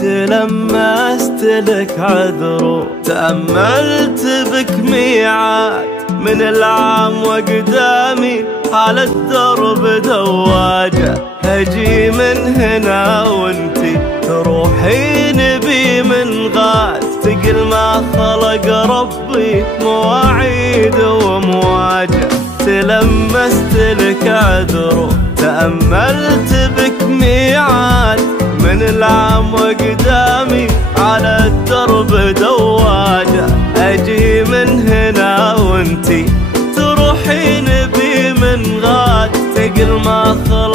تلمست لك عذر، تأملت بك ميعاد من العام وقدامي على الدرب دواجة. هجي من هنا وانتي تروحين بي من غاد، ثقل ما خلق ربي مواعيد ومواجه. تلمست لك عذر، تأملت بك ميعاد من العام وقدامي على الدرب دواجة. أجي من هنا وانتي تروحين بي من غاد، ثقل ما خلق